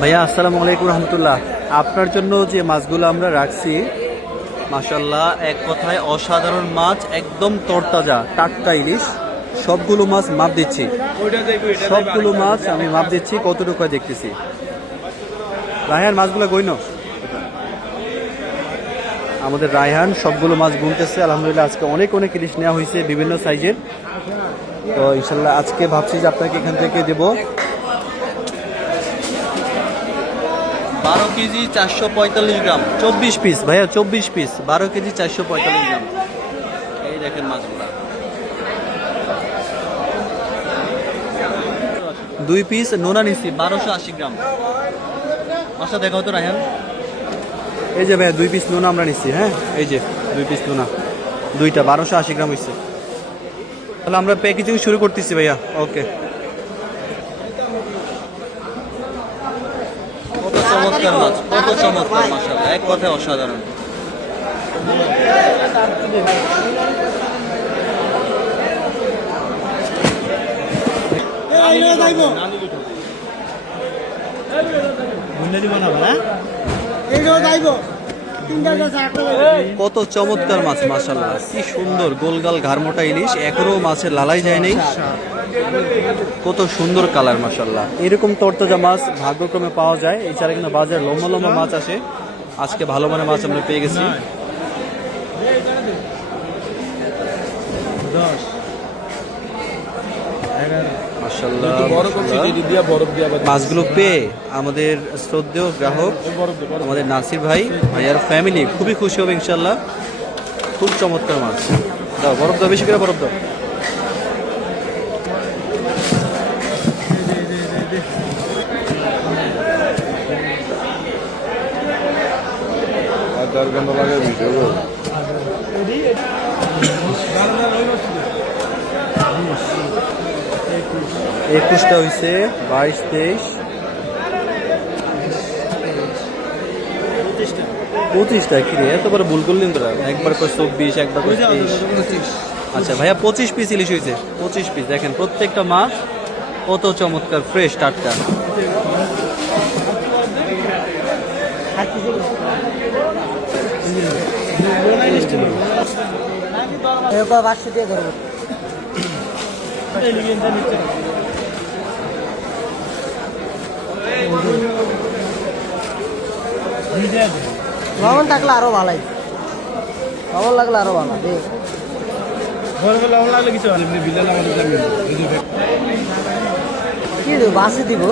ভাইয়া আসসালামু আলাইকুম রহমতুল্লাহ। আপনার জন্য যে মাছগুলো আমরা রাখছি মাশাল্লাহ, এক কথায় অসাধারণ মাছ, একদম তরতাজা টাটকা ইলিশ। সবগুলো মাছ মাপ দিচ্ছি, সবগুলো মাছ আমি মাপ দিচ্ছি, কতটুকু দেখতেছি। রায়হান মাছগুলো গইন, আমাদের রায়হান সবগুলো মাছ গুনতেছে। আলহামদুলিল্লাহ আজকে অনেক অনেক ইলিশ নেওয়া হয়েছে বিভিন্ন সাইজের। তো ইনশাল্লাহ আজকে ভাবছি যে আপনাকে এখান থেকে দেবো 12 কেজি 445 গ্রাম, 24 পিস ভাইয়া, 24 পিস, 12 কেজি 445 গ্রাম। এই দেখেন মাছগুলা, 2 পিস নোনা নিচ্ছি 1280 গ্রাম। মাছটা দেখাও তো রায়হান। এই যে ভাইয়া 2 পিস নোনা আমরা নিচ্ছি। হ্যাঁ, এই যে 2 পিস নোনা, দুইটা 1280 গ্রাম হয়েছে। তাহলে আমরা প্যাকেজিং শুরু করতেছি ভাইয়া। ওকে, কত চমৎকার মাছ, কত চমৎকার, মাশাআল্লাহ এক কথায় অসাধারণ। কত চমৎকার মাছ, মাশাআল্লাহ কি সুন্দর গোলগাল ঘাড়মোটা ইলিশ, এখনো মাছের লালাই যায় নাই। কত সুন্দর কালার, মাশাআল্লাহ। এরকম তরতাজা মাছ ভাগ্যক্রমে পাওয়া যায়, এছাড়া কিন্তু বাজারে লম্বা লম্বা মাছ আসে। আজকে ভালো মানের মাছ আমরা পেয়ে গেছি। মাছগুলো পেয়ে আমাদের শ্রদ্ধেয় গ্রাহক আমাদের নাসির ভাই ভাইয়ার ফ্যামিলি খুবই খুশি হবে ইনশাল্লাহ। খুব চমৎকার মাছ। দাও বরফ দাও, বেশি করে বরফ দাও। একুশটা হয়েছে, 22, 23, 25টা। কি রে, এত বড় ভুল করলেন তোরা? একবার করে 24, একবার করে 23। আচ্ছা ভাইয়া 25 পিস ইলিশ হয়েছে, 25 পিস। দেখেন প্রত্যেকটা মাছ কত চমৎকার, ফ্রেশ টাটকা। লবণ থাকলে আরো ভালোই, লবণ লাগলে আরো ভালো। লবণ লাগলে কিছু কি দেবো, বাসে দিব।